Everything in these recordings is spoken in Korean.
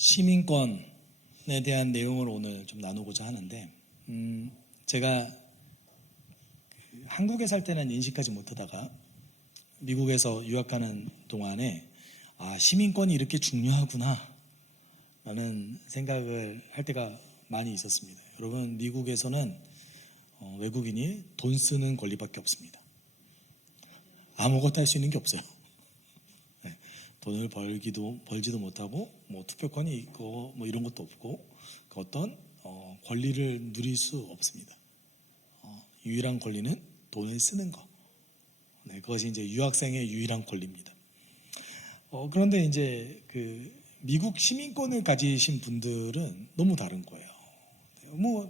시민권에 대한 내용을 오늘 좀 나누고자 하는데, 제가 한국에 살 때는 인식하지 못하다가 미국에서 유학하는 동안에 시민권이 이렇게 중요하구나 라는 생각을 할 때가 많이 있었습니다. 여러분, 미국에서는 외국인이 돈 쓰는 권리밖에 없습니다. 아무것도 할 수 있는 게 없어요. 돈을 벌지도 못하고 투표권이 있고 이런 것도 없고 그 어떤 권리를 누릴 수 없습니다. 유일한 권리는 돈을 쓰는 거. 그것이 이제 유학생의 유일한 권리입니다. 그런데 이제 그 미국 시민권을 가지신 분들은 너무 다른 거예요.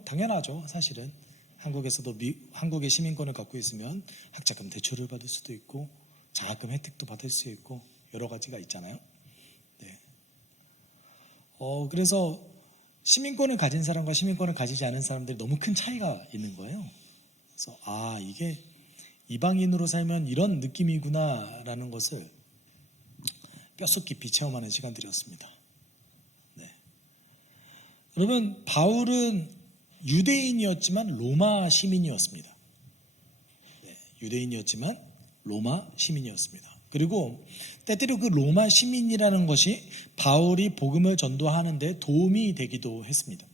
당연하죠. 사실은 한국에서도 한국의 시민권을 갖고 있으면 학자금 대출을 받을 수도 있고 장학금 혜택도 받을 수 있고 여러 가지가 있잖아요. 네. 그래서 시민권을 가진 사람과 시민권을 가지지 않은 사람들이 너무 큰 차이가 있는 거예요. 그래서 이게 이방인으로 살면 이런 느낌이구나라는 것을 뼛속 깊이 체험하는 시간들이었습니다. 네. 여러분, 바울은 유대인이었지만 로마 시민이었습니다. 네, 유대인이었지만 로마 시민이었습니다. 그리고 때때로 그 로마 시민이라는 것이 바울이 복음을 전도하는 데 도움이 되기도 했습니다.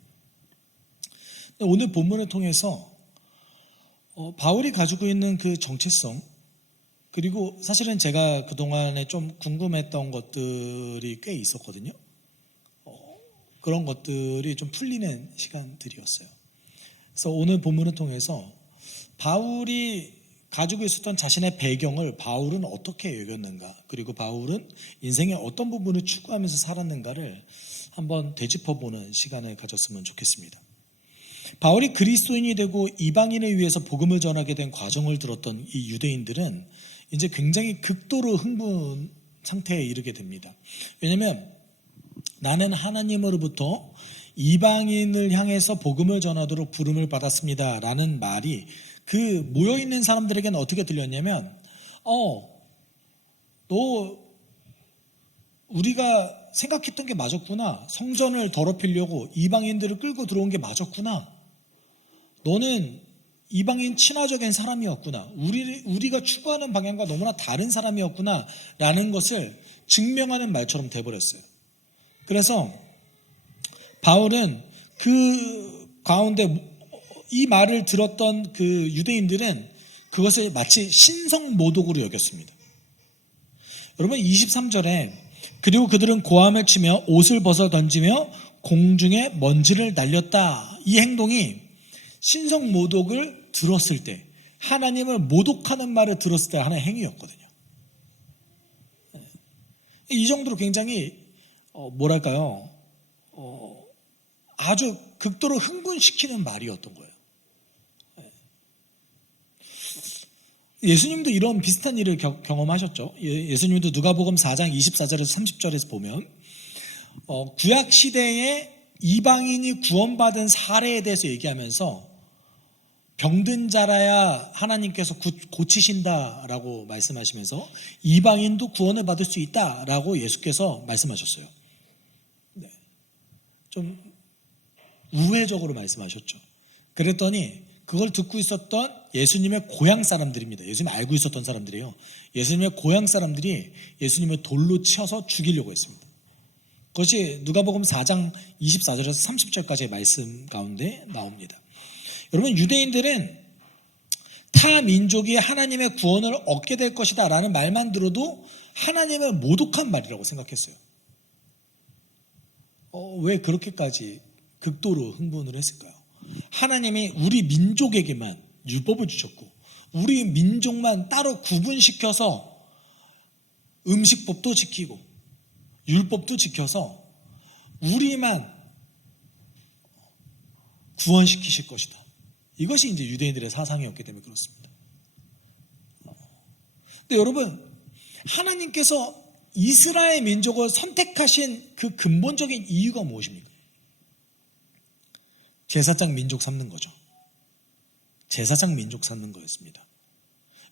오늘 본문을 통해서 바울이 가지고 있는 그 정체성, 그리고 사실은 제가 그동안에 좀 궁금했던 것들이 꽤 있었거든요. 그런 것들이 좀 풀리는 시간들이었어요. 그래서 오늘 본문을 통해서 바울이 가지고 있었던 자신의 배경을 바울은 어떻게 여겼는가, 그리고 바울은 인생의 어떤 부분을 추구하면서 살았는가를 한번 되짚어보는 시간을 가졌으면 좋겠습니다. 바울이 그리스도인이 되고 이방인을 위해서 복음을 전하게 된 과정을 들었던 이 유대인들은 이제 굉장히 극도로 흥분 상태에 이르게 됩니다. 왜냐하면 나는 하나님으로부터 이방인을 향해서 복음을 전하도록 부름을 받았습니다 라는 말이 그 모여있는 사람들에게는 어떻게 들렸냐면 너 우리가 생각했던 게 맞았구나. 성전을 더럽히려고 이방인들을 끌고 들어온 게 맞았구나. 너는 이방인 친화적인 사람이었구나. 우리가 추구하는 방향과 너무나 다른 사람이었구나 라는 것을 증명하는 말처럼 돼버렸어요. 그래서 바울은 그 가운데 이 말을 들었던 그 유대인들은 그것을 마치 신성모독으로 여겼습니다. 여러분, 23절에 그리고 그들은 고함을 치며 옷을 벗어 던지며 공중에 먼지를 날렸다. 이 행동이 신성모독을 들었을 때, 하나님을 모독하는 말을 들었을 때 하나의 행위였거든요. 이 정도로 굉장히 아주 극도로 흥분시키는 말이었던 거예요. 예수님도 이런 비슷한 일을 경험하셨죠. 예수님도 누가복음 4장 24절에서 30절에서 보면 구약 시대에 이방인이 구원받은 사례에 대해서 얘기하면서 병든 자라야 하나님께서 고치신다라고 말씀하시면서 이방인도 구원을 받을 수 있다라고 예수께서 말씀하셨어요. 네. 좀 우회적으로 말씀하셨죠. 그랬더니 그걸 듣고 있었던 예수님의 고향 사람들입니다. 예수님 알고 있었던 사람들이에요. 예수님의 고향 사람들이 예수님을 돌로 치어서 죽이려고 했습니다. 그것이 누가복음 4장 24절에서 30절까지의 말씀 가운데 나옵니다. 여러분, 유대인들은 타 민족이 하나님의 구원을 얻게 될 것이다 라는 말만 들어도 하나님을 모독한 말이라고 생각했어요. 왜 그렇게까지 극도로 흥분을 했을까요? 하나님이 우리 민족에게만 율법을 주셨고 우리 민족만 따로 구분시켜서 음식법도 지키고 율법도 지켜서 우리만 구원시키실 것이다. 이것이 이제 유대인들의 사상이었기 때문에 그렇습니다. 근데 여러분, 하나님께서 이스라엘 민족을 선택하신 그 근본적인 이유가 무엇입니까? 제사장 민족 삼는 거죠. 제사장 민족 삼는 거였습니다.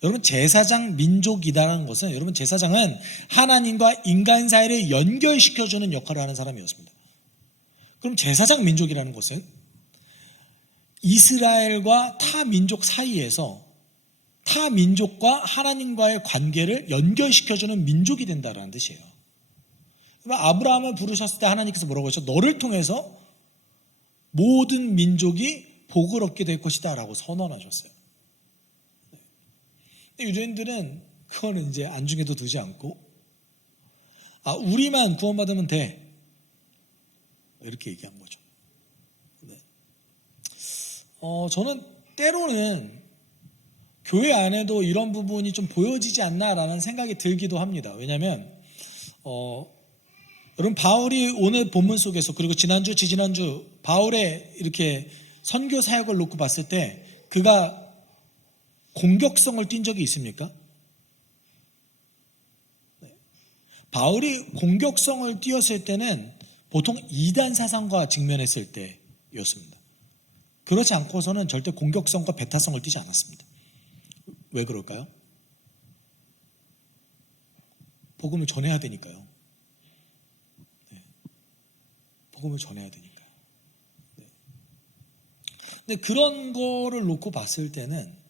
여러분, 제사장 민족이다라는 것은, 여러분, 제사장은 하나님과 인간 사이를 연결시켜주는 역할을 하는 사람이었습니다. 그럼 제사장 민족이라는 것은 이스라엘과 타 민족 사이에서 타 민족과 하나님과의 관계를 연결시켜주는 민족이 된다는 뜻이에요. 아브라함을 부르셨을 때 하나님께서 뭐라고 하셨죠? 너를 통해서 모든 민족이 복을 얻게 될 것이다 라고 선언하셨어요. 근데 유대인들은 그거는 이제 안중에도 두지 않고 우리만 구원받으면 돼 이렇게 얘기한 거죠. 네. 저는 때로는 교회 안에도 이런 부분이 좀 보여지지 않나라는 생각이 들기도 합니다. 왜냐하면 여러분 바울이 오늘 본문 속에서 그리고 지난주 지지난주 바울의 이렇게 선교 사역을 놓고 봤을 때 그가 공격성을 띈 적이 있습니까? 네. 바울이 공격성을 띄었을 때는 보통 이단 사상과 직면했을 때였습니다. 그렇지 않고서는 절대 공격성과 배타성을 띠지 않았습니다. 왜 그럴까요? 복음을 전해야 되니까요. 네. 복음을 전해야 되니까요. 네. 근데 그런 거를 놓고 봤을 때는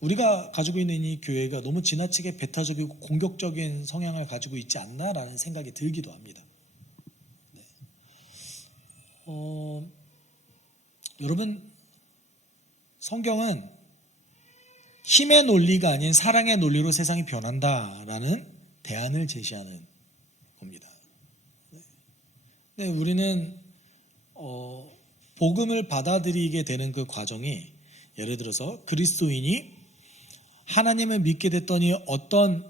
우리가 가지고 있는 이 교회가 너무 지나치게 배타적이고 공격적인 성향을 가지고 있지 않나라는 생각이 들기도 합니다. 네. 여러분 성경은 힘의 논리가 아닌 사랑의 논리로 세상이 변한다라는 대안을 제시하는 겁니다. 네, 우리는 복음을 받아들이게 되는 그 과정이 예를 들어서 그리스도인이 하나님을 믿게 됐더니 어떤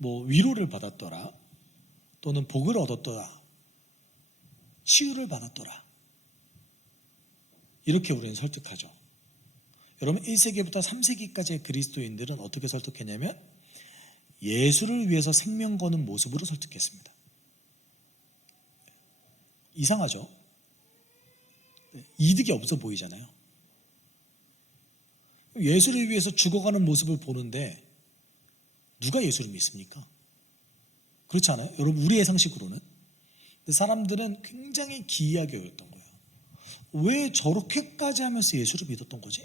위로를 받았더라 또는 복을 얻었더라 치유를 받았더라 이렇게 우리는 설득하죠. 여러분 1세기부터 3세기까지의 그리스도인들은 어떻게 설득했냐면 예수를 위해서 생명 거는 모습으로 설득했습니다. 이상하죠? 이득이 없어 보이잖아요. 예수를 위해서 죽어가는 모습을 보는데 누가 예수를 믿습니까? 그렇지 않아요? 여러분 우리의 상식으로는. 사람들은 굉장히 기이하게 여겼던 거예요. 왜 저렇게까지 하면서 예수를 믿었던 거지?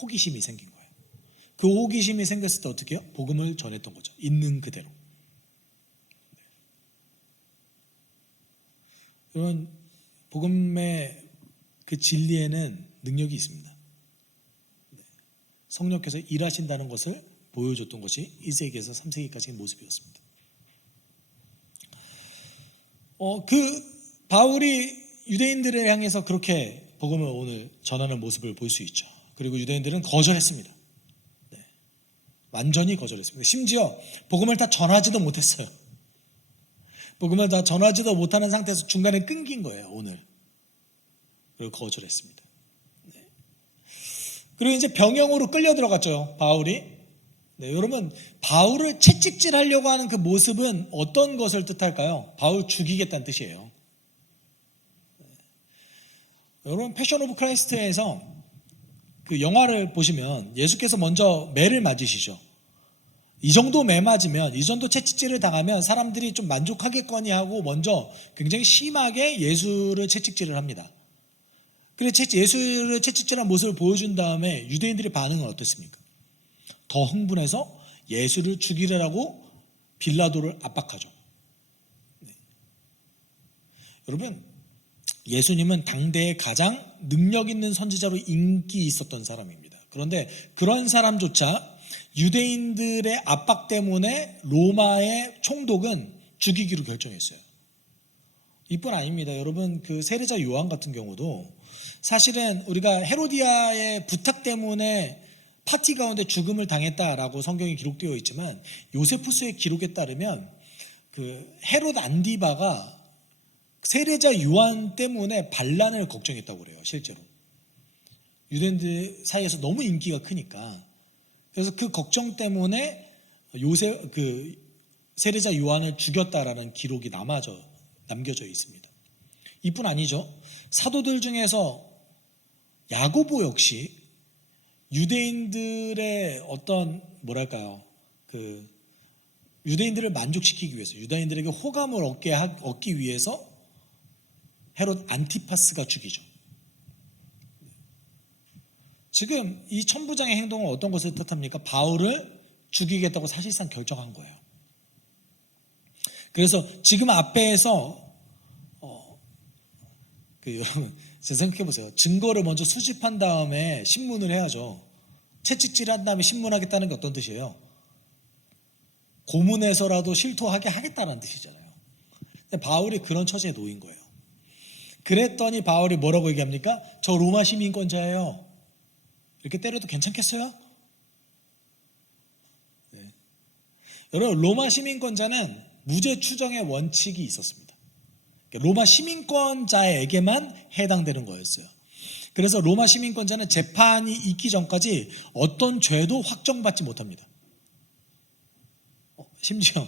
호기심이 생긴 거예요. 그 호기심이 생겼을 때 어떻게 해요? 복음을 전했던 거죠. 있는 그대로. 여러분 복음의 그 진리에는 능력이 있습니다. 성령께서 일하신다는 것을 보여줬던 것이 1세기에서 3세기까지의 모습이었습니다. 그 바울이 유대인들을 향해서 그렇게 복음을 오늘 전하는 모습을 볼 수 있죠. 그리고 유대인들은 거절했습니다. 네. 완전히 거절했습니다. 심지어 복음을 다 전하지도 못했어요. 복음을 다 전하지도 못하는 상태에서 중간에 끊긴 거예요. 오늘. 그리고 거절했습니다. 네. 그리고 이제 병영으로 끌려 들어갔죠. 바울이. 네, 여러분 바울을 채찍질하려고 하는 그 모습은 어떤 것을 뜻할까요? 바울 죽이겠다는 뜻이에요. 네. 여러분 패션 오브 크라이스트에서 그 영화를 보시면 예수께서 먼저 매를 맞으시죠. 이 정도 매 맞으면 이 정도 채찍질을 당하면 사람들이 좀 만족하겠거니 하고 먼저 굉장히 심하게 예수를 채찍질을 합니다. 그래 예수를 채찍질한 모습을 보여준 다음에 유대인들의 반응은 어떻습니까? 더 흥분해서 예수를 죽이려고 빌라도를 압박하죠. 네. 여러분 예수님은 당대의 가장 능력 있는 선지자로 인기 있었던 사람입니다. 그런데 그런 사람조차 유대인들의 압박 때문에 로마의 총독은 죽이기로 결정했어요. 이뿐 아닙니다. 여러분 그 세례자 요한 같은 경우도 사실은 우리가 헤로디아의 부탁 때문에 파티 가운데 죽음을 당했다라고 성경에 기록되어 있지만 요세푸스의 기록에 따르면 그 헤롯 안디바가 세례자 요한 때문에 반란을 걱정했다고 그래요. 실제로 유대인들 사이에서 너무 인기가 크니까. 그래서 그 걱정 때문에 그 세례자 요한을 죽였다라는 기록이 남겨져 있습니다. 이뿐 아니죠. 사도들 중에서 야고보 역시 유대인들의 어떤 그 유대인들을 만족시키기 위해서, 유대인들에게 호감을 얻기 위해서 헤롯 안티파스가 죽이죠. 지금 이 천부장의 행동은 어떤 것을 뜻합니까? 바울을 죽이겠다고 사실상 결정한 거예요. 그래서 지금 앞에서 여러분 생각해 보세요. 증거를 먼저 수집한 다음에 신문을 해야죠. 채찍질한 다음에 신문하겠다는 게 어떤 뜻이에요? 고문해서라도 실토하게 하겠다는 뜻이잖아요. 근데 바울이 그런 처지에 놓인 거예요. 그랬더니 바울이 뭐라고 얘기합니까? 저 로마 시민권자예요. 이렇게 때려도 괜찮겠어요? 네. 여러분, 로마 시민권자는 무죄 추정의 원칙이 있었습니다. 로마 시민권자에게만 해당되는 거였어요. 그래서 로마 시민권자는 재판이 있기 전까지 어떤 죄도 확정받지 못합니다. 심지어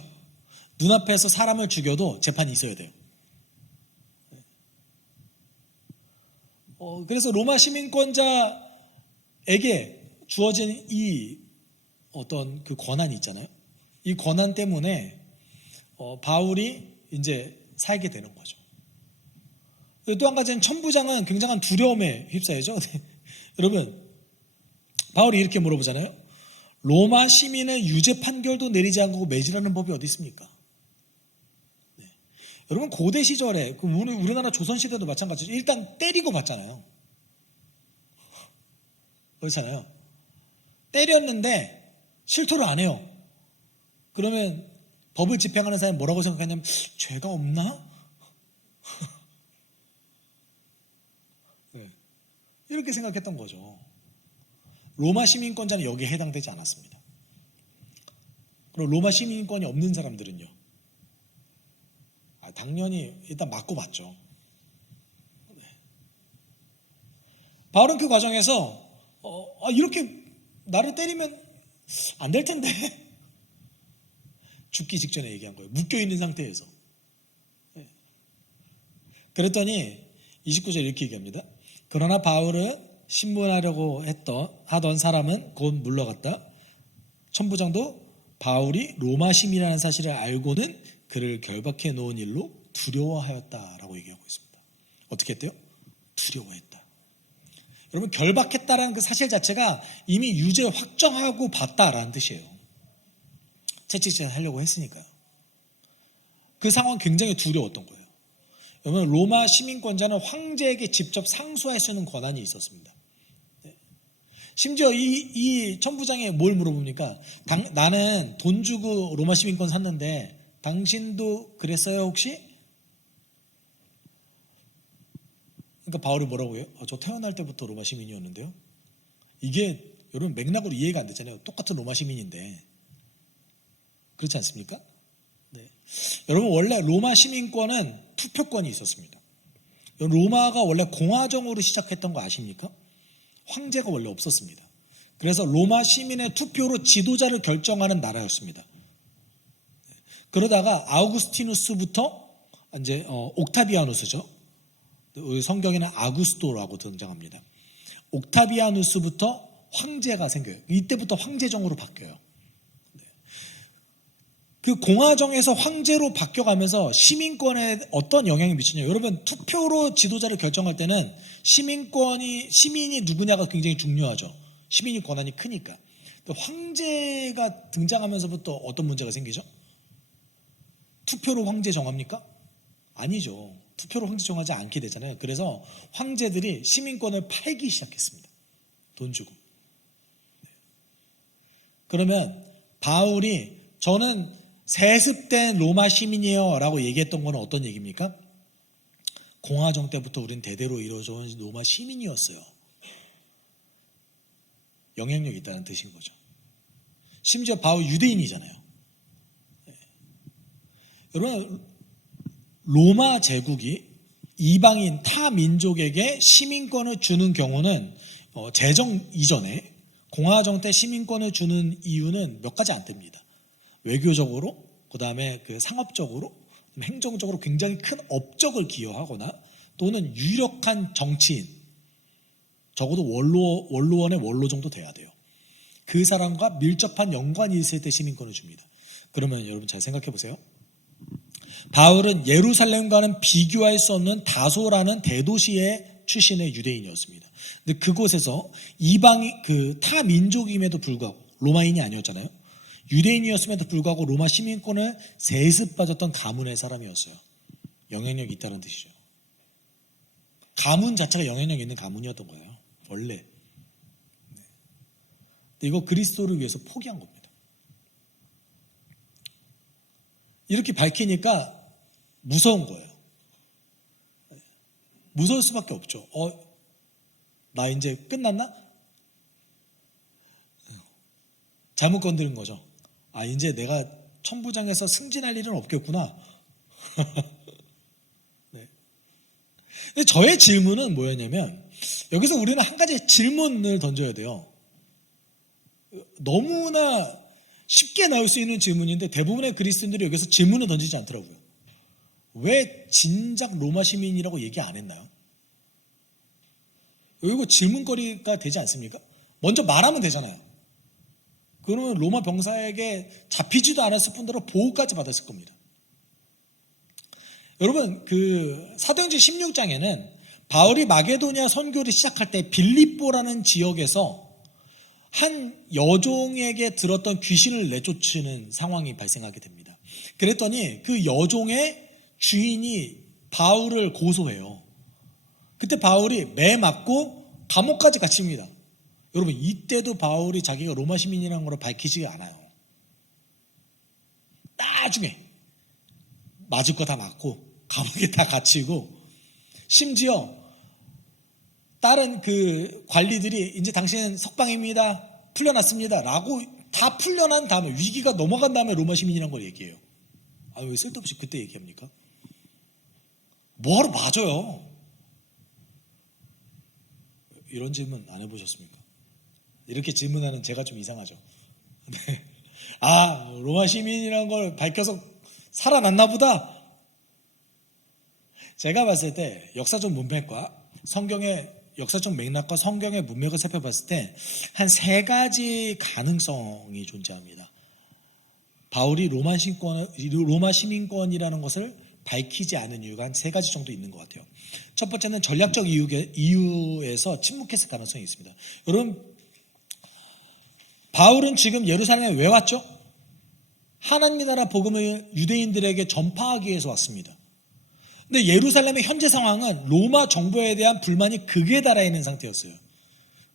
눈앞에서 사람을 죽여도 재판이 있어야 돼요. 그래서 로마 시민권자에게 주어진 이 어떤 그 권한이 있잖아요. 이 권한 때문에 바울이 이제 살게 되는 거죠. 또 한 가지는 천부장은 굉장한 두려움에 휩싸이죠. 여러분, 바울이 이렇게 물어보잖아요. 로마 시민은 유죄 판결도 내리지 않고 매질하는 법이 어디 있습니까? 네. 여러분, 고대 시절에 우리나라 조선시대도 마찬가지죠. 일단 때리고 받잖아요. 그렇잖아요. 때렸는데 실토를 안 해요. 그러면 법을 집행하는 사람이 뭐라고 생각하냐면 죄가 없나? 네. 이렇게 생각했던 거죠. 로마 시민권자는 여기에 해당되지 않았습니다. 그럼 로마 시민권이 없는 사람들은요? 당연히 일단 맞고 받죠. 네. 바울은 그 과정에서 이렇게 나를 때리면 안 될 텐데 죽기 직전에 얘기한 거예요. 묶여있는 상태에서. 네. 그랬더니 29절 이렇게 얘기합니다. 그러나 바울은 신문하려고 하던 사람은 곧 물러갔다. 천부장도 바울이 로마 시민이라는 사실을 알고는 그를 결박해 놓은 일로 두려워하였다라고 얘기하고 있습니다. 어떻게 했대요? 두려워했다. 여러분, 결박했다라는 그 사실 자체가 이미 유죄 확정하고 봤다라는 뜻이에요. 채찍질 하려고 했으니까요. 그 상황은 굉장히 두려웠던 거예요. 여러분, 로마 시민권자는 황제에게 직접 상소할 수 있는 권한이 있었습니다. 심지어 이 천부장이 뭘 물어봅니까? 나는 돈 주고 로마 시민권 샀는데 당신도 그랬어요 혹시? 그러니까 바울이 뭐라고 해요? 저 태어날 때부터 로마 시민이었는데요. 이게 여러분 맥락으로 이해가 안 되잖아요. 똑같은 로마 시민인데. 그렇지 않습니까? 네. 여러분, 원래 로마 시민권은 투표권이 있었습니다. 로마가 원래 공화정으로 시작했던 거 아십니까? 황제가 원래 없었습니다. 그래서 로마 시민의 투표로 지도자를 결정하는 나라였습니다. 그러다가 아우구스티누스부터 이제 옥타비아누스죠. 성경에는 아구스토라고 등장합니다. 옥타비아누스부터 황제가 생겨요. 이때부터 황제정으로 바뀌어요. 그 공화정에서 황제로 바뀌어가면서 시민권에 어떤 영향이 미치냐? 여러분, 투표로 지도자를 결정할 때는 시민이 누구냐가 굉장히 중요하죠. 시민이 권한이 크니까. 황제가 등장하면서부터 어떤 문제가 생기죠? 투표로 황제 정합니까? 아니죠. 투표로 황제 정하지 않게 되잖아요. 그래서 황제들이 시민권을 팔기 시작했습니다. 돈 주고. 그러면 바울이 저는 세습된 로마 시민이에요 라고 얘기했던 건 어떤 얘기입니까? 공화정 때부터 우린 대대로 이루어져 온 로마 시민이었어요. 영향력이 있다는 뜻인 거죠. 심지어 바울 유대인이잖아요. 네. 여러분, 로마 제국이 이방인 타 민족에게 시민권을 주는 경우는 제정 이전에 공화정 때 시민권을 주는 이유는 몇 가지 안 됩니다. 외교적으로, 그 다음에 그 상업적으로, 행정적으로 굉장히 큰 업적을 기여하거나 또는 유력한 정치인, 적어도 원로원의 원로 정도 돼야 돼요. 그 사람과 밀접한 연관이 있을 때 시민권을 줍니다. 그러면 여러분 잘 생각해 보세요. 바울은 예루살렘과는 비교할 수 없는 다소라는 대도시의 출신의 유대인이었습니다. 근데 그곳에서 이방인, 타 민족임에도 불구하고, 로마인이 아니었잖아요. 유대인이었음에도 불구하고 로마 시민권을 세습 받았던 가문의 사람이었어요. 영향력이 있다는 뜻이죠. 가문 자체가 영향력 있는 가문이었던 거예요. 원래. 근데 이거 그리스도를 위해서 포기한 겁니다. 이렇게 밝히니까 무서운 거예요. 무서울 수밖에 없죠. 나 이제 끝났나? 잘못 건드린 거죠. 이제 내가 천부장에서 승진할 일은 없겠구나. 네. 근데 저의 질문은 뭐였냐면, 여기서 우리는 한 가지 질문을 던져야 돼요. 너무나 쉽게 나올 수 있는 질문인데 대부분의 그리스도인들이 여기서 질문을 던지지 않더라고요. 왜 진작 로마 시민이라고 얘기 안 했나요? 이거 질문거리가 되지 않습니까? 먼저 말하면 되잖아요. 그러면 로마 병사에게 잡히지도 않았을 뿐더러 보호까지 받았을 겁니다. 여러분, 사도행전 16장에는 바울이 마게도니아 선교를 시작할 때 빌립보라는 지역에서 한 여종에게 들었던 귀신을 내쫓는 상황이 발생하게 됩니다. 그랬더니 그 여종의 주인이 바울을 고소해요. 그때 바울이 매 맞고 감옥까지 갇힙니다. 여러분, 이때도 바울이 자기가 로마 시민이라는 걸 밝히지 않아요. 나중에 맞을 거 다 맞고 감옥에 다 갇히고, 심지어 다른 관리들이 이제 당신은 석방입니다, 풀려났습니다 라고 다 풀려난 다음에, 위기가 넘어간 다음에 로마 시민이라는 걸 얘기해요. 왜 쓸데없이 그때 얘기합니까? 뭐하러 맞아요? 이런 질문 안 해보셨습니까? 이렇게 질문하는 제가 좀 이상하죠. 네. 로마 시민이라는 걸 밝혀서 살아났나 보다. 제가 봤을 때 역사적 문맥과 성경의 역사적 맥락과 성경의 문맥을 살펴봤을 때 한 3가지 가능성이 존재합니다. 바울이 로마 시민권이라는 것을 밝히지 않은 이유가 한 3가지 정도 있는 것 같아요. 첫 번째는 전략적 이유에서 침묵했을 가능성이 있습니다. 여러분, 바울은 지금 예루살렘에 왜 왔죠? 하나님의 나라 복음을 유대인들에게 전파하기 위해서 왔습니다. 근데 예루살렘의 현재 상황은 로마 정부에 대한 불만이 극에 달해 있는 상태였어요.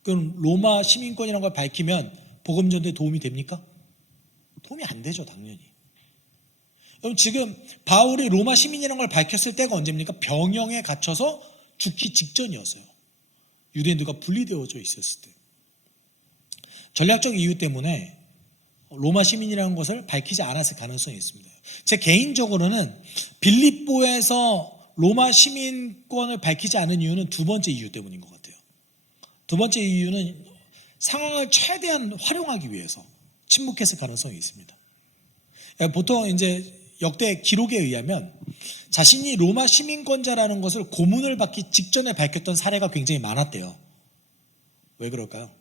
그럼 로마 시민권이라는 걸 밝히면 복음 전도에 도움이 됩니까? 도움이 안 되죠, 당연히. 그럼 지금 바울이 로마 시민이라는 걸 밝혔을 때가 언제입니까? 병영에 갇혀서 죽기 직전이었어요. 유대인들과 분리되어져 있었을 때. 전략적 이유 때문에 로마 시민이라는 것을 밝히지 않았을 가능성이 있습니다. 제 개인적으로는 빌립보에서 로마 시민권을 밝히지 않은 이유는 2번째 이유 때문인 것 같아요. 2번째 이유는 상황을 최대한 활용하기 위해서 침묵했을 가능성이 있습니다. 보통 이제 역대 기록에 의하면 자신이 로마 시민권자라는 것을 고문을 받기 직전에 밝혔던 사례가 굉장히 많았대요. 왜 그럴까요?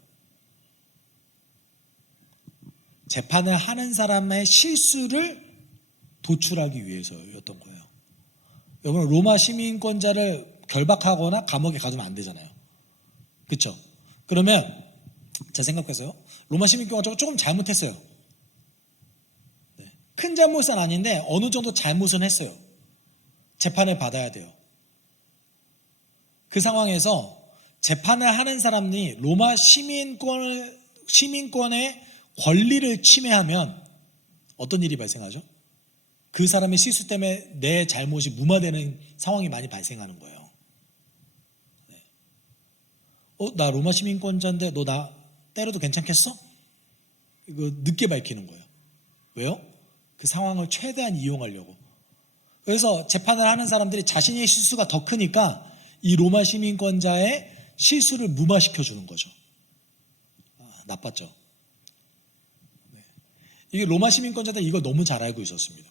재판을 하는 사람의 실수를 도출하기 위해서였던 거예요. 여러분, 로마 시민권자를 결박하거나 감옥에 가두면 안 되잖아요. 그렇죠? 그러면 제 생각해서요, 로마 시민권자가 조금 잘못했어요. 네. 큰 잘못은 아닌데 어느 정도 잘못은 했어요. 재판을 받아야 돼요. 그 상황에서 재판을 하는 사람이 로마 시민권의 권리를 침해하면 어떤 일이 발생하죠? 그 사람의 실수 때문에 내 잘못이 무마되는 상황이 많이 발생하는 거예요. 네. 나 로마 시민권자인데 너 나 때려도 괜찮겠어? 이거 늦게 밝히는 거예요. 왜요? 그 상황을 최대한 이용하려고. 그래서 재판을 하는 사람들이 자신의 실수가 더 크니까 이 로마 시민권자의 실수를 무마시켜 주는 거죠. 나빴죠. 이게 로마 시민권자들 이거 너무 잘 알고 있었습니다.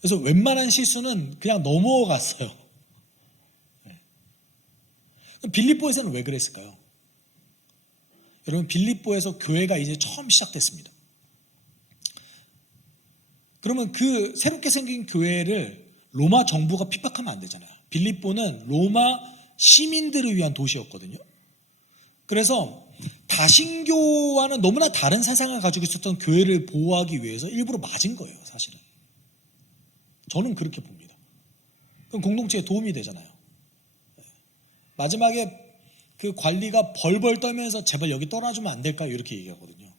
그래서 웬만한 실수는 그냥 넘어갔어요. 빌립보에서는 왜 그랬을까요? 여러분, 빌립보에서 교회가 이제 처음 시작됐습니다. 그러면 그 새롭게 생긴 교회를 로마 정부가 핍박하면 안 되잖아요. 빌립보는 로마 시민들을 위한 도시였거든요. 그래서 다신교와는 너무나 다른 사상을 가지고 있었던 교회를 보호하기 위해서 일부러 맞은 거예요, 사실은. 저는 그렇게 봅니다. 그럼 공동체에 도움이 되잖아요. 마지막에 그 관리가 벌벌 떨면서 제발 여기 떠나주면 안 될까요? 이렇게 얘기하거든요.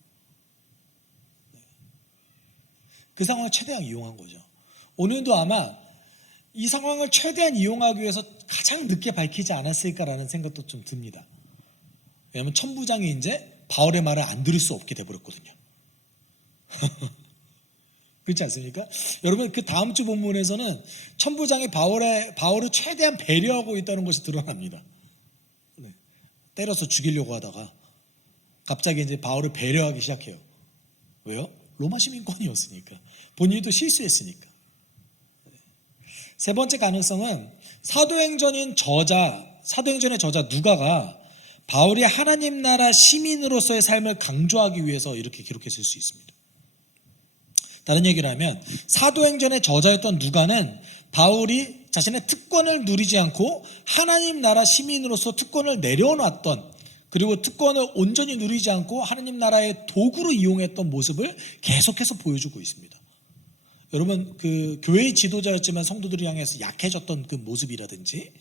그 상황을 최대한 이용한 거죠. 오늘도 아마 이 상황을 최대한 이용하기 위해서 가장 늦게 밝히지 않았을까라는 생각도 좀 듭니다. 왜냐하면 천부장이 이제 바울의 말을 안 들을 수 없게 돼버렸거든요. 그렇지 않습니까? 여러분, 그 다음 주 본문에서는 천부장이 바울을 최대한 배려하고 있다는 것이 드러납니다. 네. 때려서 죽이려고 하다가 갑자기 이제 바울을 배려하기 시작해요. 왜요? 로마 시민권이었으니까. 본인도 실수했으니까. 세 번째 가능성은 사도행전의 저자 누가가 바울이 하나님 나라 시민으로서의 삶을 강조하기 위해서 이렇게 기록했을 수 있습니다. 다른 얘기를 하면 사도행전의 저자였던 누가는 바울이 자신의 특권을 누리지 않고 하나님 나라 시민으로서 특권을 내려놨던, 그리고 특권을 온전히 누리지 않고 하나님 나라의 도구로 이용했던 모습을 계속해서 보여주고 있습니다. 여러분, 그 교회의 지도자였지만 성도들을 향해서 약해졌던 그 모습이라든지,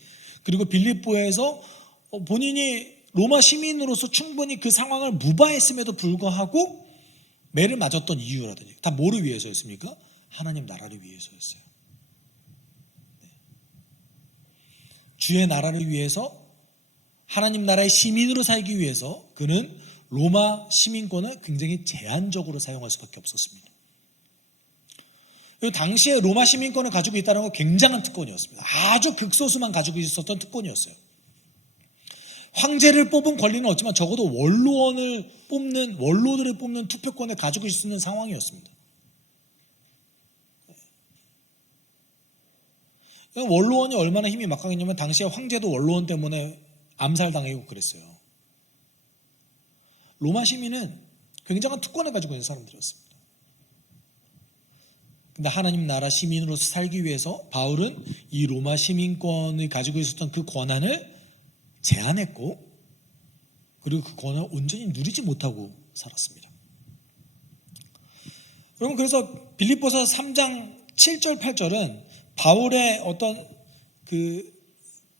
그리고 빌립보에서 본인이 로마 시민으로서 충분히 그 상황을 무바했음에도 불구하고 매를 맞았던 이유라든지, 다 뭐를 위해서였습니까? 하나님 나라를 위해서였어요. 네. 주의 나라를 위해서, 하나님 나라의 시민으로 살기 위해서 그는 로마 시민권을 굉장히 제한적으로 사용할 수밖에 없었습니다. 당시에 로마 시민권을 가지고 있다는 건 굉장한 특권이었습니다. 아주 극소수만 가지고 있었던 특권이었어요. 황제를 뽑은 권리는 없지만 적어도 원로들을 뽑는 투표권을 가지고 있는 상황이었습니다. 원로원이 얼마나 힘이 막강했냐면 당시에 황제도 원로원 때문에 암살당하고 그랬어요. 로마 시민은 굉장한 특권을 가지고 있는 사람들이었습니다. 근데 하나님 나라 시민으로서 살기 위해서 바울은 이 로마 시민권을 가지고 있었던 그 권한을 제한했고, 그리고 그 권한을 온전히 누리지 못하고 살았습니다. 여러분, 그래서 빌립보서 3장 7절 8절은 바울의 어떤 그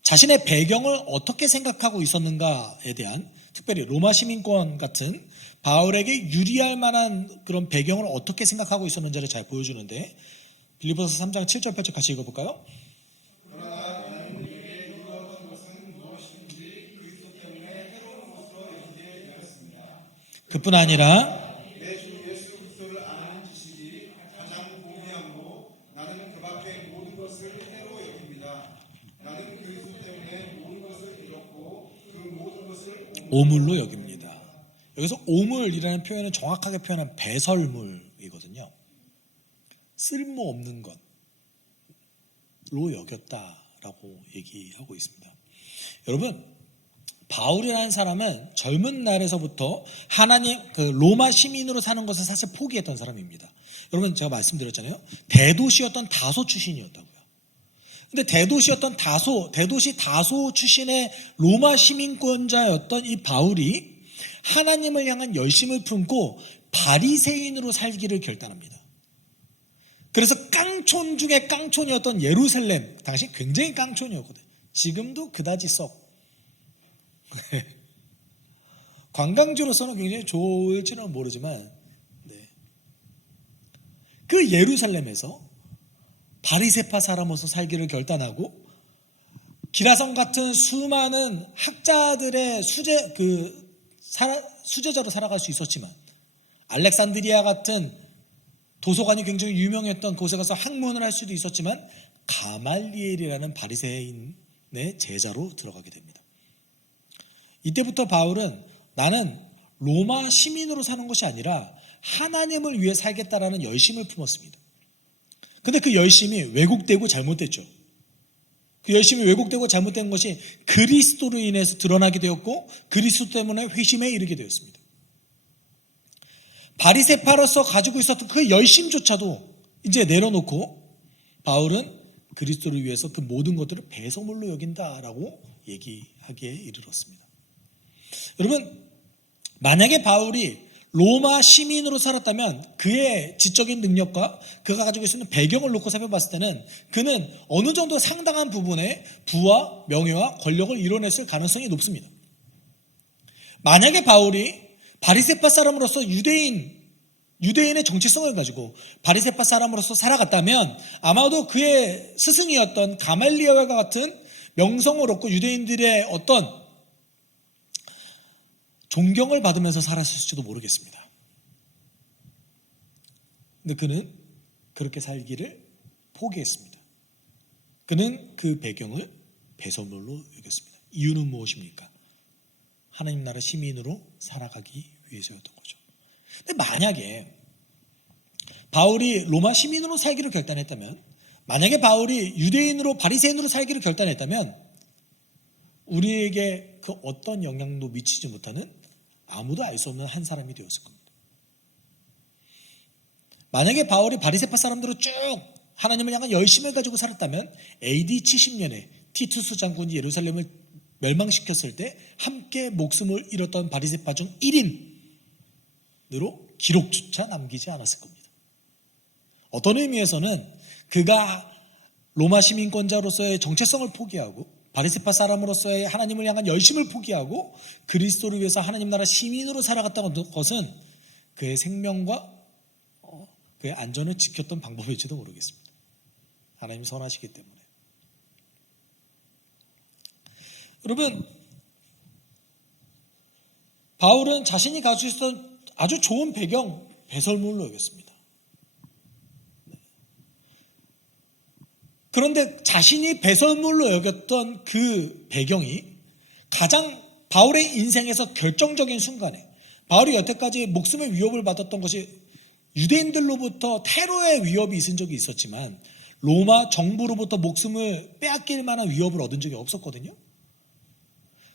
자신의 배경을 어떻게 생각하고 있었는가에 대한, 특별히 로마 시민권 같은 바울에게 유리할 만한 그런 배경을 어떻게 생각하고 있었는지를 잘 보여주는데, 빌립보서 3장 7절 8절 같이 읽어볼까요? 그뿐 아니라 오물로 여깁니다. 여기서 오물이라는 표현은 정확하게 표현한 배설물이거든요. 쓸모없는 것로 여겼다라고 얘기하고 있습니다. 여러분, 바울이라는 사람은 젊은 날에서부터 로마 시민으로 사는 것을 사실 포기했던 사람입니다. 여러분, 제가 말씀드렸잖아요. 대도시였던 다소 출신이었다고요. 근데 대도시 다소 출신의 로마 시민권자였던 이 바울이 하나님을 향한 열심을 품고 바리새인으로 살기를 결단합니다. 그래서 깡촌 중에 깡촌이었던 예루살렘, 당시 굉장히 깡촌이었거든요. 지금도 그다지 썩 관광지로서는 굉장히 좋을지는 모르지만, 그 예루살렘에서 바리새파 사람으로서 살기를 결단하고, 기라성 같은 수많은 학자들의 수제자로 살아갈 수 있었지만, 알렉산드리아 같은 도서관이 굉장히 유명했던 곳에 가서 학문을 할 수도 있었지만, 가말리엘이라는 바리새인의 제자로 들어가게 됩니다. 이때부터 바울은 나는 로마 시민으로 사는 것이 아니라 하나님을 위해 살겠다라는 열심을 품었습니다. 근데 그 열심이 왜곡되고 잘못됐죠. 그 열심이 왜곡되고 잘못된 것이 그리스도로 인해서 드러나게 되었고, 그리스도 때문에 회심에 이르게 되었습니다. 바리새파로서 가지고 있었던 그 열심조차도 이제 내려놓고 바울은 그리스도를 위해서 그 모든 것들을 배설물로 여긴다라고 얘기하기에 이르렀습니다. 여러분, 만약에 바울이 로마 시민으로 살았다면 그의 지적인 능력과 그가 가지고 있는 배경을 놓고 살펴봤을 때는 그는 어느 정도 상당한 부분의 부와 명예와 권력을 이뤄냈을 가능성이 높습니다. 만약에 바울이 바리새파 사람으로서 유대인의 정체성을 가지고 바리새파 사람으로서 살아갔다면 아마도 그의 스승이었던 가말리엘과 같은 명성을 얻고 유대인들의 어떤 존경을 받으면서 살았을지도 모르겠습니다. 근데 그는 그렇게 살기를 포기했습니다. 그는 그 배경을 배설물로 여겼습니다. 이유는 무엇입니까? 하나님 나라 시민으로 살아가기 위해서였던 거죠. 근데 만약에 바울이 로마 시민으로 살기를 결단했다면, 만약에 바울이 유대인으로 바리새인으로 살기를 결단했다면 우리에게 그 어떤 영향도 미치지 못하는 아무도 알 수 없는 한 사람이 되었을 겁니다. 만약에 바울이 바리새파 사람들로 쭉 하나님을 향한 열심을 가지고 살았다면 AD 70년에 티투스 장군이 예루살렘을 멸망시켰을 때 함께 목숨을 잃었던 바리새파 중 1인으로 기록조차 남기지 않았을 겁니다. 어떤 의미에서는 그가 로마 시민권자로서의 정체성을 포기하고 바리새파 사람으로서의 하나님을 향한 열심을 포기하고 그리스도를 위해서 하나님 나라 시민으로 살아갔다는 것은 그의 생명과 그의 안전을 지켰던 방법일지도 모르겠습니다. 하나님이 선하시기 때문에. 여러분, 바울은 자신이 가지고 있었던 아주 좋은 배경, 배설물로 여겼습니다. 그런데 자신이 배설물로 여겼던 그 배경이 가장 바울의 인생에서 결정적인 순간에, 바울이 여태까지 목숨의 위협을 받았던 것이 유대인들로부터 테러의 위협이 있은 적이 있었지만 로마 정부로부터 목숨을 빼앗길 만한 위협을 얻은 적이 없었거든요.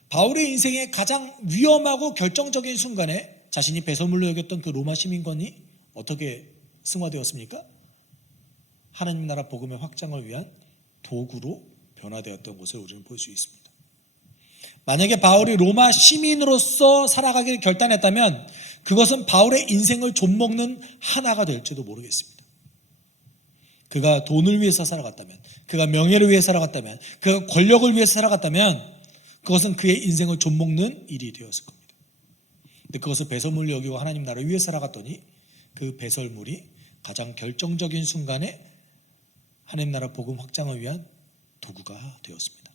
바울의 인생의 가장 위험하고 결정적인 순간에 자신이 배설물로 여겼던 그 로마 시민권이 어떻게 승화되었습니까? 하나님 나라 복음의 확장을 위한 도구로 변화되었던 것을 우리는 볼 수 있습니다. 만약에 바울이 로마 시민으로서 살아가기를 결단했다면 그것은 바울의 인생을 좀먹는 하나가 될지도 모르겠습니다. 그가 돈을 위해서 살아갔다면, 그가 명예를 위해 살아갔다면, 그가 권력을 위해서 살아갔다면 그것은 그의 인생을 좀먹는 일이 되었을 겁니다. 근데 그것을 배설물로 여기고 하나님 나라를 위해 살아갔더니 그 배설물이 가장 결정적인 순간에 하나님 나라 복음 확장을 위한 도구가 되었습니다.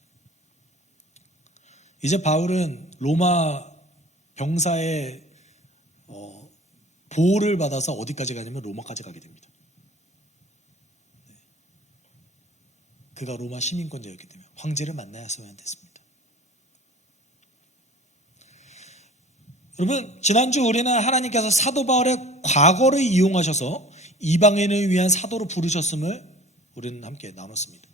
이제 바울은 로마 병사의 보호를 받아서 어디까지 가냐면 로마까지 가게 됩니다. 그가 로마 시민권자였기 때문에 황제를 만나야만 됐습니다. 여러분, 지난주 우리는 하나님께서 사도 바울의 과거를 이용하셔서 이방인을 위한 사도로 부르셨음을 우리는 함께 나눴습니다.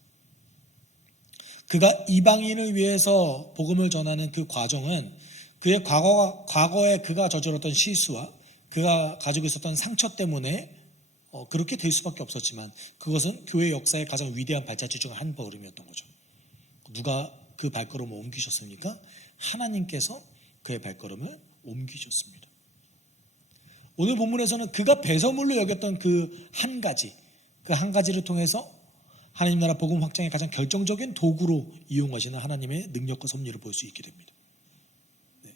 그가 이방인을 위해서 복음을 전하는 그 과정은 그의 과거에 그가 저질렀던 실수와 그가 가지고 있었던 상처 때문에 그렇게 될 수밖에 없었지만 그것은 교회 역사의 가장 위대한 발자취 중 한 걸음이었던 거죠. 누가 그 발걸음을 옮기셨습니까? 하나님께서 그의 발걸음을 옮기셨습니다. 오늘 본문에서는 그가 배설물로 여겼던 그 한 가지를 통해서 하나님 나라 복음 확장의 가장 결정적인 도구로 이용하시는 하나님의 능력과 섭리를 볼 수 있게 됩니다. 네.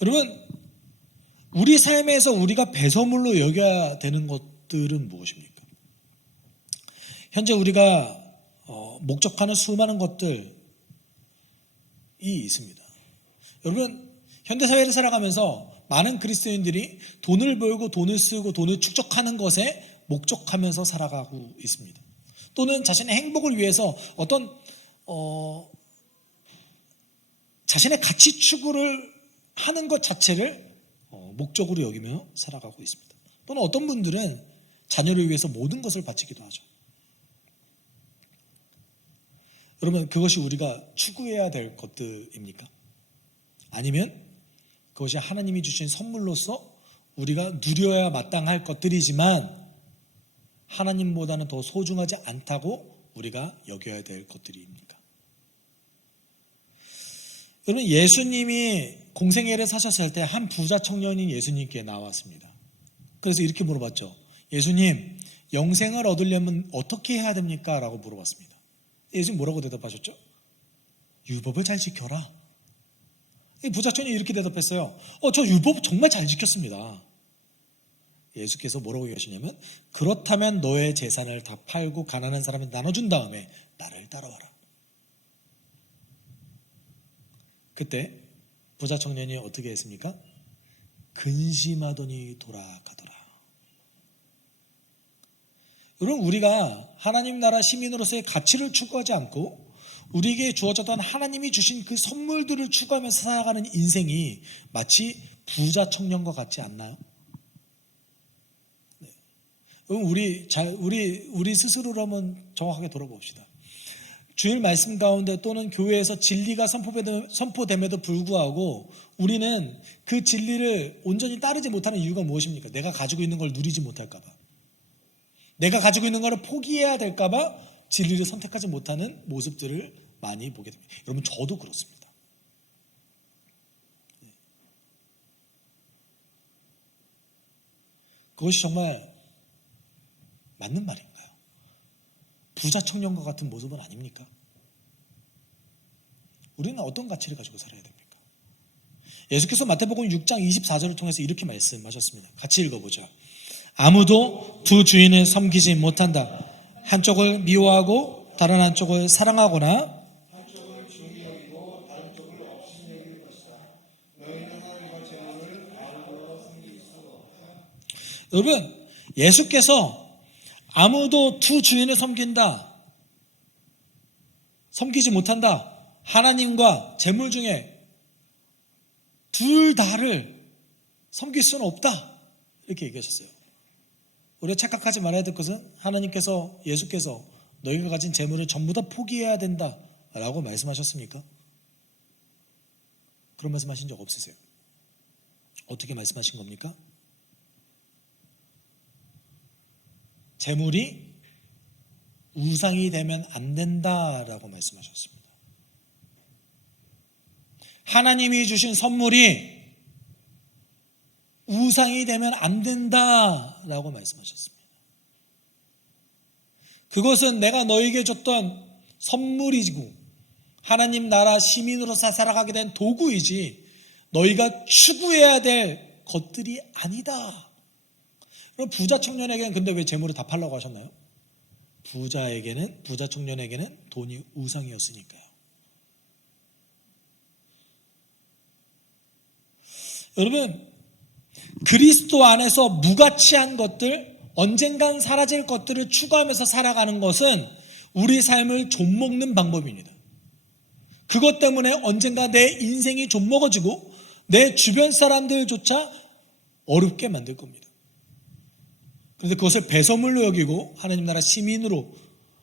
여러분, 우리 삶에서 우리가 배설물로 여겨야 되는 것들은 무엇입니까? 현재 우리가 목적하는 수많은 것들이 있습니다. 여러분, 현대사회를 살아가면서 많은 그리스도인들이 돈을 벌고 돈을 쓰고 돈을 축적하는 것에 목적하면서 살아가고 있습니다. 또는 자신의 행복을 위해서 어떤 자신의 가치 추구를 하는 것 자체를 목적으로 여기며 살아가고 있습니다. 또는 어떤 분들은 자녀를 위해서 모든 것을 바치기도 하죠. 여러분, 그것이 우리가 추구해야 될 것들입니까? 아니면 그것이 하나님이 주신 선물로서 우리가 누려야 마땅할 것들이지만 하나님보다는 더 소중하지 않다고 우리가 여겨야 될 것들입니까? 여러분, 예수님이 공생애를 사셨을 때 한 부자 청년이 예수님께 나왔습니다. 그래서 이렇게 물어봤죠. 예수님, 영생을 얻으려면 어떻게 해야 됩니까? 라고 물어봤습니다. 예수님 뭐라고 대답하셨죠? 율법을 잘 지켜라. 이 부자 청년이 이렇게 대답했어요. 저 율법 정말 잘 지켰습니다. 예수께서 뭐라고 얘기하시냐면, 그렇다면 너의 재산을 다 팔고 가난한 사람에 나눠준 다음에 나를 따라와라. 그때 부자 청년이 어떻게 했습니까? 근심하더니 돌아가더라. 여러분, 우리가 하나님 나라 시민으로서의 가치를 추구하지 않고 우리에게 주어졌던 하나님이 주신 그 선물들을 추구하면서 살아가는 인생이 마치 부자 청년과 같지 않나요? 네. 우리 스스로를 한번 정확하게 돌아봅시다. 주일 말씀 가운데 또는 교회에서 진리가 선포됨에도 불구하고 우리는 그 진리를 온전히 따르지 못하는 이유가 무엇입니까? 내가 가지고 있는 걸 누리지 못할까 봐. 내가 가지고 있는 걸 포기해야 될까 봐 진리를 선택하지 못하는 모습들을 많이 보게 됩니다. 여러분, 저도 그렇습니다. 그것이 정말 맞는 말인가요? 부자 청년과 같은 모습은 아닙니까? 우리는 어떤 가치를 가지고 살아야 됩니까? 예수께서 마태복음 6장 24절을 통해서 이렇게 말씀하셨습니다. 같이 읽어보죠. 아무도 두 주인을 섬기지 못한다. 한쪽을 미워하고 다른 한쪽을 사랑하거나 여러분, 예수께서 아무도 두 주인을 섬기지 못한다. 하나님과 재물 중에 둘 다를 섬길 수는 없다. 이렇게 얘기하셨어요. 우리가 착각하지 말아야 될 것은 예수께서 너희가 가진 재물을 전부 다 포기해야 된다 라고 말씀하셨습니까? 그런 말씀하신 적 없으세요? 어떻게 말씀하신 겁니까? 재물이 우상이 되면 안 된다라고 말씀하셨습니다. 하나님이 주신 선물이 우상이 되면 안 된다라고 말씀하셨습니다. 그것은 내가 너에게 줬던 선물이고 하나님 나라 시민으로 살아가게 된 도구이지 너희가 추구해야 될 것들이 아니다. 그럼 부자 청년에게는 근데 왜 재물을 다 팔라고 하셨나요? 부자 청년에게는 돈이 우상이었으니까요. 여러분, 그리스도 안에서 무가치한 것들, 언젠간 사라질 것들을 추구하면서 살아가는 것은 우리 삶을 좀먹는 방법입니다. 그것 때문에 언젠가 내 인생이 좀먹어지고 내 주변 사람들조차 어렵게 만들 겁니다. 그런데 그것을 배설물로 여기고 하나님 나라 시민으로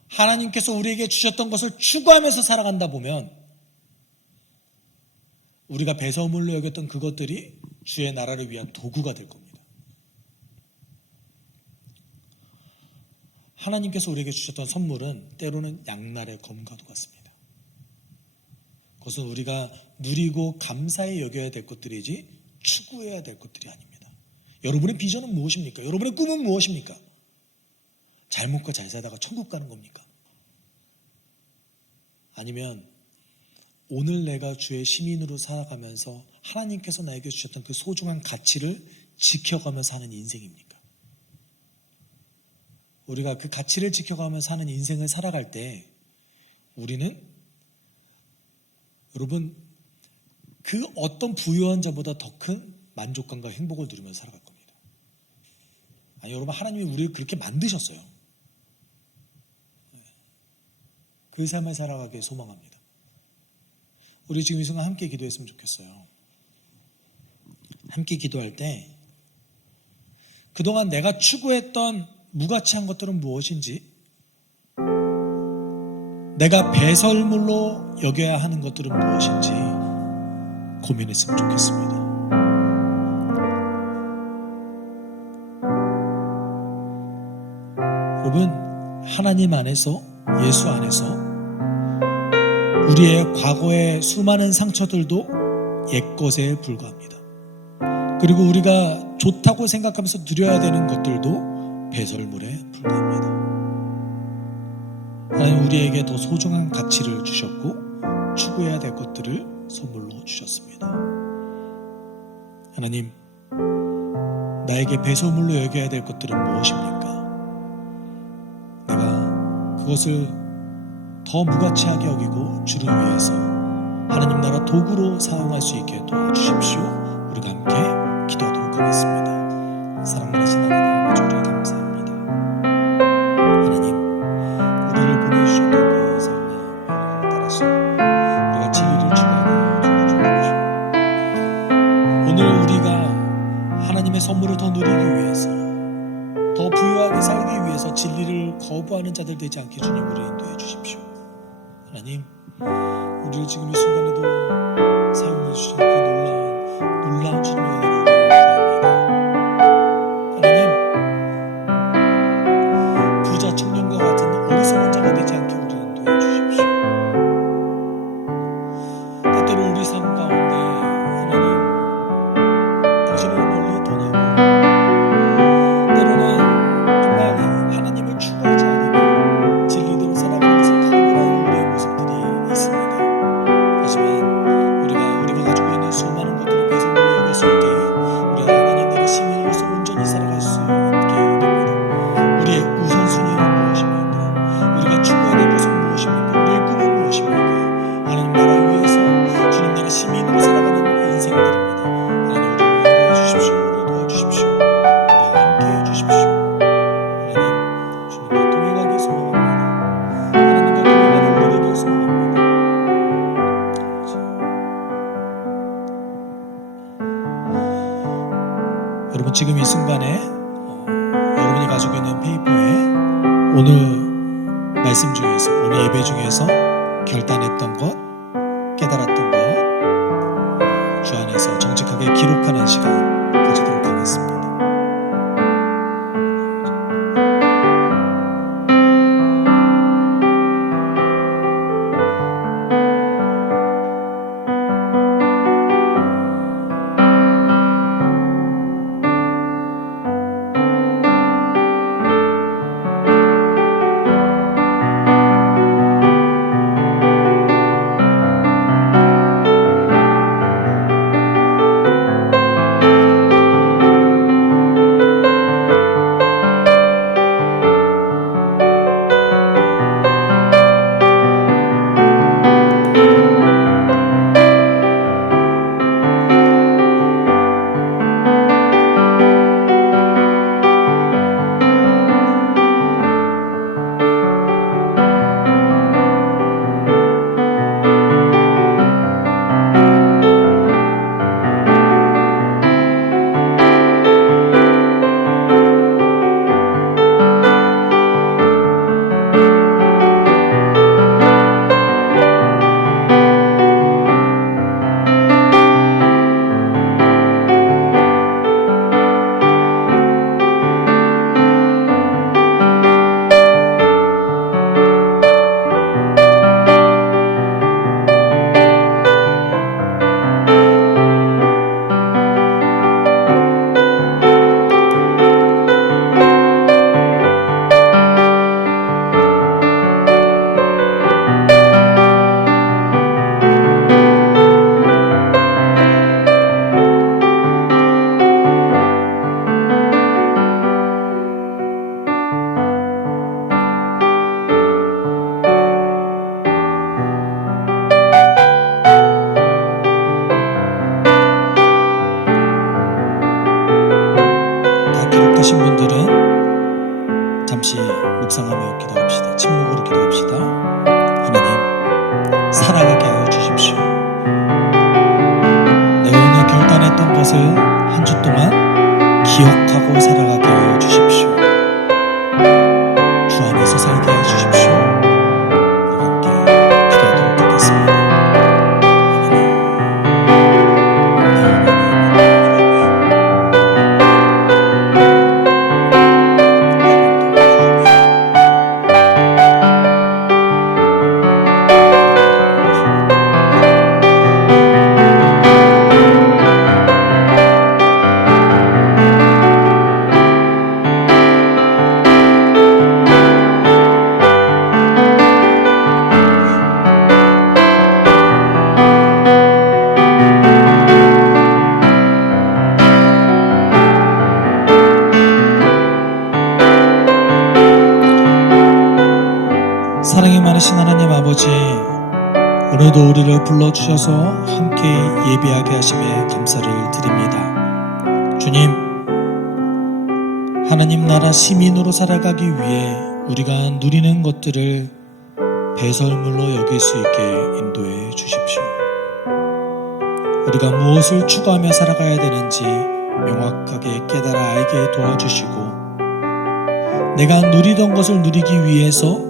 하나님께서 우리에게 주셨던 것을 추구하면서 살아간다 보면 우리가 배설물로 여겼던 그것들이 주의 나라를 위한 도구가 될 겁니다. 하나님께서 우리에게 주셨던 선물은 때로는 양날의 검과도 같습니다. 그것은 우리가 누리고 감사히 여겨야 될 것들이지 추구해야 될 것들이 아닙니다. 여러분의 비전은 무엇입니까? 여러분의 꿈은 무엇입니까? 잘 먹고 잘 살다가 천국 가는 겁니까? 아니면 오늘 내가 주의 시민으로 살아가면서 하나님께서 나에게 주셨던 그 소중한 가치를 지켜가면서 사는 인생입니까? 우리가 그 가치를 지켜가면서 사는 인생을 살아갈 때 우리는 여러분 그 어떤 부유한 자보다 더 큰 만족감과 행복을 누리면서 살아갈 겁니다. 아니 여러분, 하나님이 우리를 그렇게 만드셨어요. 그 삶을 살아가길 소망합니다. 우리 지금 이 순간 함께 기도했으면 좋겠어요. 함께 기도할 때 그동안 내가 추구했던 무가치한 것들은 무엇인지, 내가 배설물로 여겨야 하는 것들은 무엇인지 고민했으면 좋겠습니다. 여러분, 하나님 안에서, 예수 안에서 우리의 과거의 수많은 상처들도 옛것에 불과합니다. 그리고 우리가 좋다고 생각하면서 누려야 되는 것들도 배설물에 불과합니다. 하나님 우리에게 더 소중한 가치를 주셨고 추구해야 될 것들을 선물로 주셨습니다. 하나님, 나에게 배설물로 여겨야 될 것들은 무엇입니까? 내가 그것을 더 무가치하게 여기고 주를 위해서 하나님 나라 도구로 사용할 수 있게 도와주십시오. 우리가 함께 기도하도록 하겠습니다. 사랑하신 하나님 아버지, 우리가 감사합니다. 하나님, 우리를 보내주셨던 그 삶의 원리를 따라서 우리가 진리를 추구하게 주옵시오. 오늘 우리가 하나님의 선물을 더 누리기 위해서, 더 부유하게 살기 위해서 진리를 거부하는 자들 되지 않게 주님 우리를 인도해 주십시오. 하나님, 우리를 지금 이 순간에도 사용해 주신 그 놀라운 주님의 은혜를 구합니다. 하나님, 부자 청년과 같은 어리석은 자가 되지 않게 우리를 인도해 주십시오. 때때로 우리 삶 가운데 하나님, 당신을 멀리 떠나고 때로는 정말 하나님을 추구하지 않으며 진리대로 살아가는 것을 거부하는 우리의 모습들이 있습니다. 하지만 우리가 가지고 있는 수많은 것들을 배설물로 여겼을 때 우리가 하나님 나라 시민으로서 온전히 살아갈 수 있게 됩니다. 우리의 우선순위는 무엇입니까? 우리가 추구해야 될 것은 무엇입니까? 우리의 꿈은 무엇입니까? 하나님 나라를 위해서 주님 나라 시민으로 살아가는 인생들입니다. 하나님 우리를 인도해 주십시오. 우리를 도와주십시오. 우리와 함께해 주십시오. 하나님, 주님과 동행하기 소원합니다. 하나님과 동행하는 우리 되길 소원합니다. 여러분, 지금 이 순간에 여러분이 가지고 있는 페이퍼에 오늘 말씀 중에서, 오늘 예배 중에서 결단했던 것, 깨달았던 것, 주 안에서 정직하게 기록하는 시간 가지도록 하겠습니다. 하신 분들은 잠시 묵상하며 기도합시다. 침묵으로 기도합시다. 하나님, 살아가게 하여 주십시오. 내가 오늘 결단했던 것을 한 주 동안 기억하고 살아가게 하여 주십시오. 주 안에서 살게 하여 주십시오. 우리 함께 기도하도록 하겠습니다. 살아계신 하나님 아버지, 오늘도 우리를 불러주셔서 함께 예배하게 하심에 감사를 드립니다. 주님, 하나님 나라 시민으로 살아가기 위해 우리가 누리는 것들을 배설물로 여길 수 있게 인도해 주십시오. 우리가 무엇을 추구하며 살아가야 되는지 명확하게 깨달아 알게 도와주시고, 내가 누리던 것을 누리기 위해서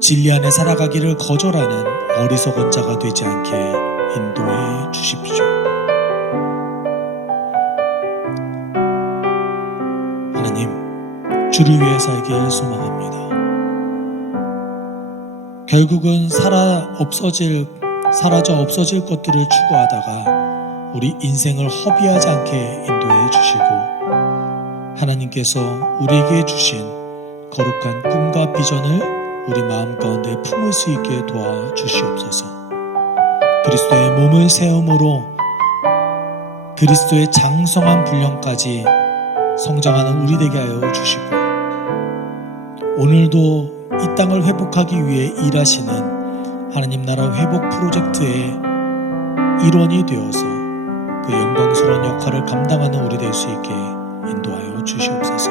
진리 안에 살아가기를 거절하는 어리석은 자가 되지 않게 인도해 주십시오. 하나님, 주를 위해 살길 소망합니다. 결국은 사라져 없어질 것들을 추구하다가 우리 인생을 허비하지 않게 인도해 주시고, 하나님께서 우리에게 주신 거룩한 꿈과 비전을 우리 마음 가운데 품을 수 있게 도와주시옵소서. 그리스도의 몸을 세움으로 그리스도의 장성한 분량까지 성장하는 우리 되게 하여 주시고, 오늘도 이 땅을 회복하기 위해 일하시는 하나님 나라 회복 프로젝트의 일원이 되어서 그 영광스러운 역할을 감당하는 우리 될 수 있게 인도하여 주시옵소서.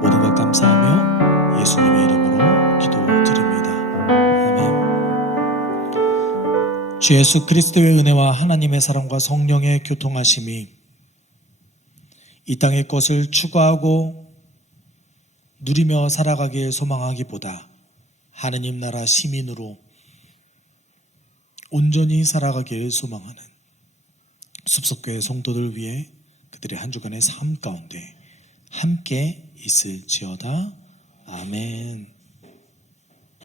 모든 것 감사하며 예수님의 이름으로 기도드립니다. 아멘. 주 예수 그리스도의 은혜와 하나님의 사랑과 성령의 교통하심이 이 땅의 것을 추구하고 누리며 살아가길 소망하기보다 하느님 나라 시민으로 온전히 살아가길 소망하는 숲속교회 성도들 위해 그들의 한 주간의 삶 가운데 함께 있을지어다. 아멘.